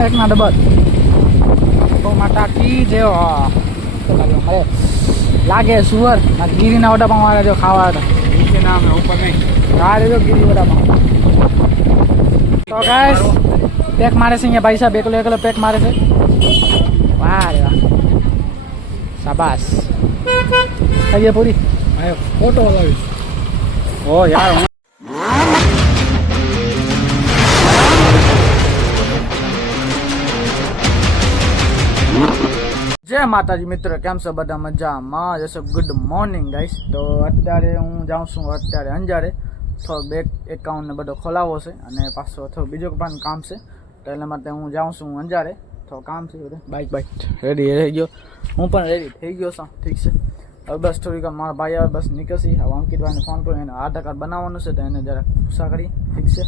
એક ના ડબલ તો માતા કી જેવો અરે લાગે સુવર ગીરીના વડાપાઉં વાળા જો ખાવા હતા નીચે નામ ઉપર નહીં ગાડે જો ગીરી વડાપાઉં તો ગાઈસ પેક મારે છે અહીંયા ભાઈ સાહેબ એકલો એકલો પેક મારે છે વાહ રે વાહ શાબાસ થઈ પૂરી ફોટો લાવીશ ઓ યાર જય માતાજી મિત્ર, કેમ છો બધા મજામાં? જશો ગુડ મોર્નિંગ ગાઈસ તો અત્યારે હું જાઉં છું, અત્યારે અંજારે. થોડો બેંક એકાઉન્ટને બધો ખોલાવો છે અને પાછો થોડું બીજો પણ કામ છે. તો એટલા માટે હું જાઉં છું અંજારે. થોડું કામ છે બધે. બાઇક બાઇક રેડી થઈ ગયો. હું પણ રેડી થઈ ગયો છું. ઠીક છે. હવે બસ થોડીક મારા ભાઈ આવે, બસ નીકળશી. હવે અંકિતભાઈને ફોન કર્યો એને આધાર કાર્ડ બનાવવાનું છે, તો એને જરાક પૂછા કરી ઠીક છે.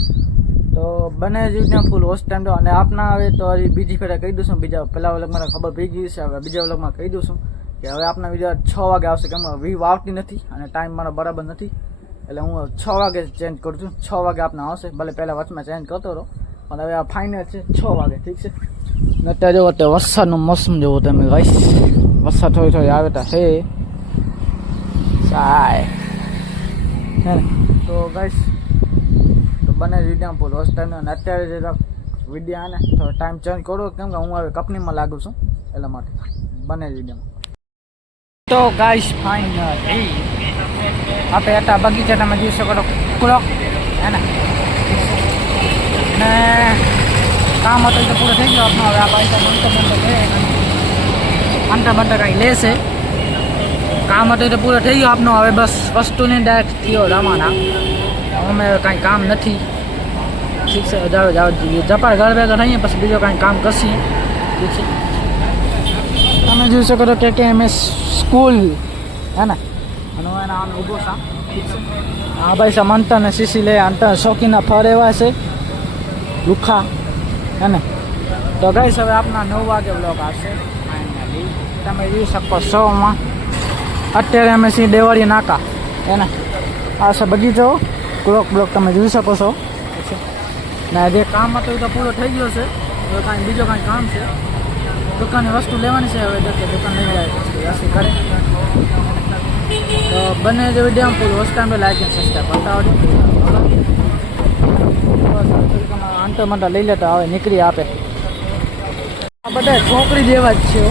તો બને જ ફૂલ હોસ્ટ ટાઈમ તો અને આપના આવે તો હજી બીજી ફેરા કહી દઉં છું, બીજા પહેલા વ્લોગ મને ખબર પડી ગઈ છે, હવે બીજા વલગમાં કહી દઉં છું કે હવે આપના વીડિયો છ વાગે આવશે કેમ વ્યૂ આવતી નથી અને ટાઈમ મારો બરાબર નથી. એટલે હું છ વાગે ચેન્જ કરું છું, છ વાગે આપના આવશે, ભલે પહેલાં વચમાં ચેન્જ કરતો રહો, પણ હવે આ ફાઇનલ છે, છ વાગે, ઠીક છે? ને અત્યારે જોવો અત્યારે વરસાદનું મોસમ જોવો તમે ગાઈશ વરસાદ થોડી થોડી આવે તા હે. સાય. હે તો ગાઈશ તો બને વિડીયો ફૂલ હોસ્ટ ટાઈમ અને અત્યારે જે વિડીયો આને થોડો ટાઈમ ચેન્જ કરો કેમ કે હું હવે કંપનીમાં લાગુ છું એટલા માટે બને વિડીયોમાં તો ગાઈશ ફાઇન આપણે હતા બગીચા તમે જોઈ શકો તો ક્લોક હે ને ને કામ હતું એ તો પૂરું થઈ ગયું આપણું હવે આ પૈસા બંધ બંધ છે અંતર બંધ કાંઈ લેશે કામ હતું એ તો પૂરું થઈ ગયું આપનું હવે બસ વસ્તુની ડાયરેક્ટ થયો રવાના અમે કાંઈ કામ નથી ઠીક છે જાઓ જાઓ જપાર ઘર ભેગા થઈએ પછી બીજો કાંઈ કામ કરશી ઠીક છે તમે જોઈ શકો છો કે કે એમ સ્કૂલ હે ને અને હું એના આમે ઊભો છું ઠીક છે હા ભાઈ સા મંતર ને સીસી લે અંતર શોખીના ફર એવા છે લુખા હે ને તો ગઈશ હવે આપના નવ વાગે બ્લોક આવશે ફાઇનલી તમે જોઈ શકો છો માં અત્યારે અમે છીએ દેવાળી નાકા હે ને આ છે બગીચો ક્લોક બ્લોક તમે જોઈ શકો છો. ને જે કામ હતું તો પૂરો થઈ ગયો છે. હવે કાંઈ બીજો કાંઈ કામ છે. દુકાનની વસ્તુ લેવાની છે હવે દુકાન લઈ જાય કરે. તો બંને જે વીડિયો પૂરું હોસ્ટ ટાઈમ લાઈક સસ્તા આવડે આંટો મંટા લઈ લેતા હવે નીકળી આપે. આ બધા છોકરી જેવા જ છે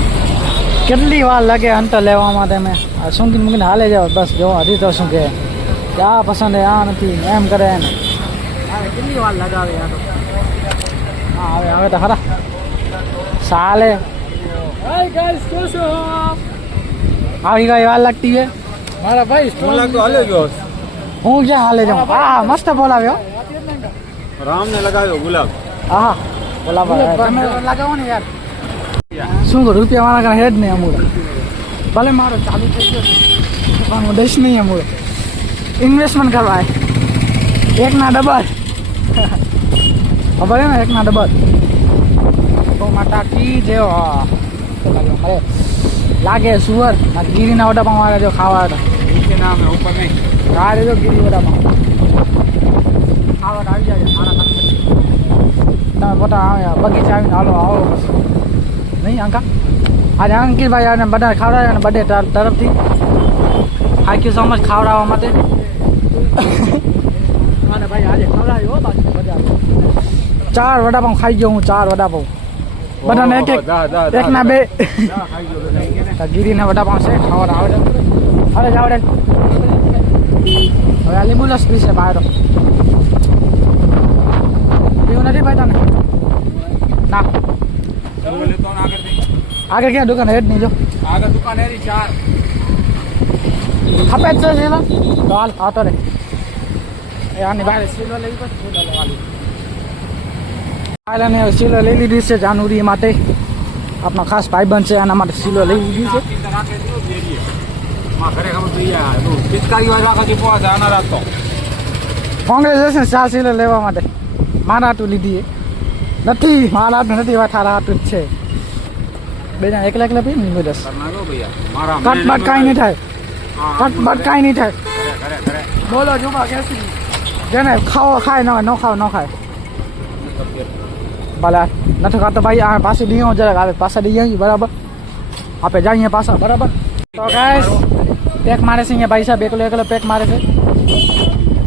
કેટલી વાર લાગે અંતર લેવામાં તમે? આ સૂંઘી મૂકીને હાલે જાવ બસ જો હજી તો શું કે કે આ પસંદ હે આ નથી એમ કરે એમ હવે કેટલી વાર લગાવે આ તો હા હવે હવે તો ખરા સાલે હાય ગાઈસ કેસો આવી ગઈ વાર લાગતી હે મારા ભાઈ હું લાગતો હાલ્યો ગયો હું ક્યાં હાલે જાઉં હા મસ્ત બોલાવ્યો રામ ને લગાવ્યો ગુલાબ હા બોલાવા તમે લગાવો ને યાર શું કરું રૂપિયા મારા કારણે હેડ નહીં અમૂળ ભલે મારો ચાલુ થઈ ગયો છે પણ હું દઈશ નહીં અમૂળ ઇન્વેસ્ટમેન્ટ કરવાય એકના ડબલ ખબર ને એકના ડબલ તો માતા કી જેવો અરે લાગે સુવર. ગીરીના વડાપાઉં આવે જો ખાવા હતા. નામ ઉપર નહીં. કાલે જો ગીરી વડાપાઉં. ખાવા આવી જાય ખાના તમે પોતા આવે બગીચા આવીને હાલો આવો નહીં અંકા આજે અંકિતભાઈ અને બધા ખાવડાવે અને બધે તરફથી. થેન્ક યુ સો મચ ખાવડાવવા માટે અને ભાઈ આજે ખવડાવ્યો હો બાકી બધા ચાર વડાપાઉં ખાઈ ગયો હું ચાર વડાપાઉં બધાને એક એક દા, દા, દા, એક ના બે દા ખાઈ ગયો બધા. તો ગીરીના વડાપાઉં છે ખાવાના આવડે અરે આવડે હવે આ લીંબુ લસ પીશે બહાર પીવું નથી ભાઈ તને ના ચલો લેતો ને આગળથી. આગળ ક્યાં દુકાન હેડ નહીં જો આગળ દુકાન એરી ચાર ખપે જ છે તો હાલ આવતો રે આની બહાર શીલો લેવી પડશે શીલો લેવાની હાલ અને લઈ લીધી છે જાનુરી માટે. આપનો ખાસ ભાઈબંધ છે એના માટે સીલો લઈ લીધી છે. કોંગ્રેસ. કોંગ્રેસ ચાર શીલો લેવા માટે. મારા હાટું લીધી નથી મારા હાટું નથી વાઠારા હાટું જ છે. બે જણા એકલા એકલા પી ને બસ કટ બટ કાંઈ નહીં થાય. બટ કાંઈ નહીં થાય ઘરે, ઘરે, ઘરે. બોલો જુમા કેસી જેને ખાવો ખાય ન ન ખાવ ન ખાય ભલે નથી ખાતો ભાઈ આ પાસે ડીઓ જરાક આવે પાસે ડી બરાબર આપણે જઈએ પાછા બરાબર તો ગાઈસ પેક મારે છે અહીંયા ભાઈ સાહેબ એકલો એકલો પેક મારે છે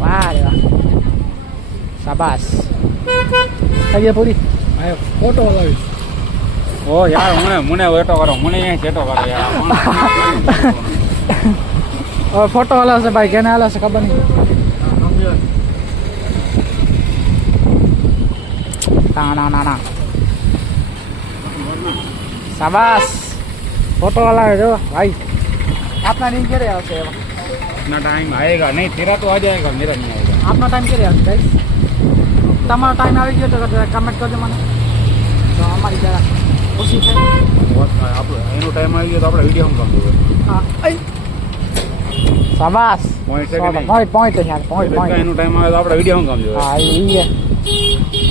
વાહ રે વાહ શાબાશ થઈ ગઈ પૂરી ફોટો લાવીશ ઓ યાર મને મને વેટો કરો મને અહીંયા ચેટો કરો યાર હવે ફોટો હાલે છે ભાઈ કેને હાલે છે ખબર નહીં. ના ના ના સાબાસ ફોટો હલાવે જો ભાઈ. આપના ટાઈમ ક્યારે આવશે એવા? આપના ટાઈમ આવેગા નહીં તેરા તો આજે આવેગા મેરા નહીં આવેગા આપના ટાઈમ ક્યારે આવશે ભાઈ તમારો ટાઈમ આવી ગયો તો કમેન્ટ કરજો મને. તો અમારી જરા ખુશી થાય આપણો એનો ટાઈમ આવી ગયો તો આપણે વીડિયો કામ કરવું હા શાબાશ. પોઈન્ટ છે કે નહીં? પોઈન્ટ પોઈન્ટ યાર પોઈન્ટ પોઈન્ટ એનો ટાઈમ આવે તો આપણે વીડિયો કામ જોઈએ? હા એ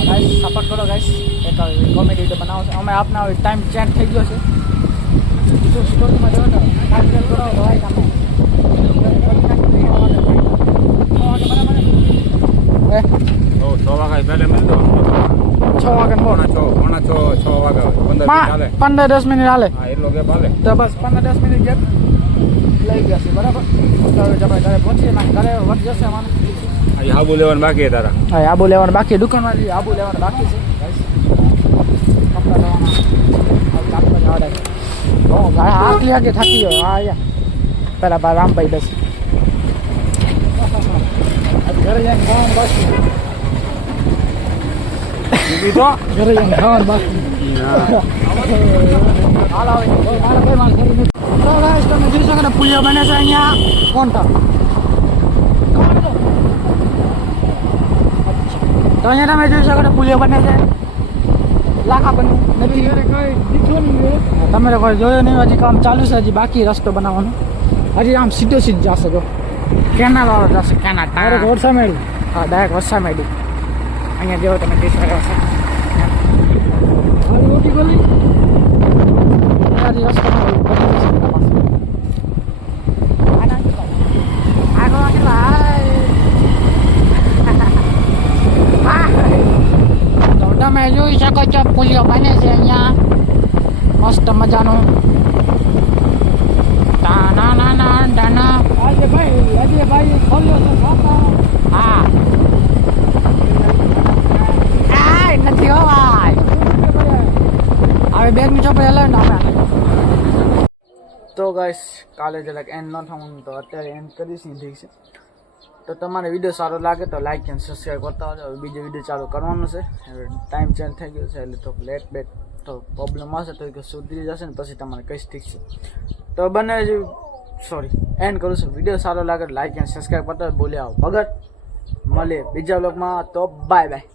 ગાઈસ સપોર્ટ કરો ગાઈસ એક કોમેડી વિડિયો બનાવો છે. અમે આપના ટાઈમ ચેન્જ થઈ ગયો છે. પંદર મિનિટ ચાલે પંદર દસ મિનિટ હાલે હા એટલો ગેપ હાલે તો બસ પંદર દસ મિનિટ ગેપ લઈ ગયા છે બરાબર તો હવે આપણે ઘરે પહોંચીએ ના ઘરે વધ જશે મને આ હાબુ લેવાનું બાકી છે તારા હા આબુ લેવાનું બાકી દુકાનમાં જઈએ આબુ લેવાનું બાકી છે guys. કપડાં લેવાના હવે કાપડ જવા દે. હો, ભાઈ આટલી આગે થાકી ગયો હા યા પેલા બા રામભાઈ બસ હવે ઘરે જઈને ખાવાનું બાકી બીજું તો ઘરે જઈને ખાવાનું બાકી તમે જોઈ શકો પુલિયો બને છે અહીંયા કોણ તો અહીંયા તમે જોઈ શકો પુલિયો બને છે લાખા બનવું નથી તમે કોઈ જોયો નહીં હજી કામ ચાલુ છે હજી બાકી રસ્તો બનાવવાનો. હજી આમ સીધો સીધ જશે તો કેનાલ વાળો જશે કેનાલ. ડાયરેક્ટ વરસા મેળી હા ડાયરેક્ટ વરસા મેળી અહીંયા જેવો તમે જોઈ શકો છો મોટી ગલી હજી રસ્તો બની જશે તમે જોઈ શકો છો પુલિયો બને છે અહીંયા. મસ્ત મજાનું. ના ના ના ના ભાઈ ભાઈ ખોલ્યો છે હા આ નથી હો ભાઈ હવે બેગની ચોપડી હલાવે ને આપણે તો ગાઈસ કાલે જરાક એન્ડ ન થવાનું તો અત્યારે એન્ડ કરીશ ને ઠીક છે. તો તમારે વીડિયો સારો લાગે તો લાઈક અને સબસ્ક્રાઈબ કરતા હોય હવે બીજો વીડિયો ચાલુ કરવાનો છે. ટાઈમ ચેન્જ થઈ ગયો છે, એટલે તો લેટ બેટ તો પ્રોબ્લેમ હશે, તો કે સુધરી જશે ને પછી તમારે કઈ ઠીક છે. તો બંને સોરી એન્ડ કરું છું. વીડિયો સારો લાગે લાઈક અને સબસ્ક્રાઈબ કરતા બોલ્યા આવો. ભગત, મળીએ બીજા બ્લોગમાં તો બાય બાય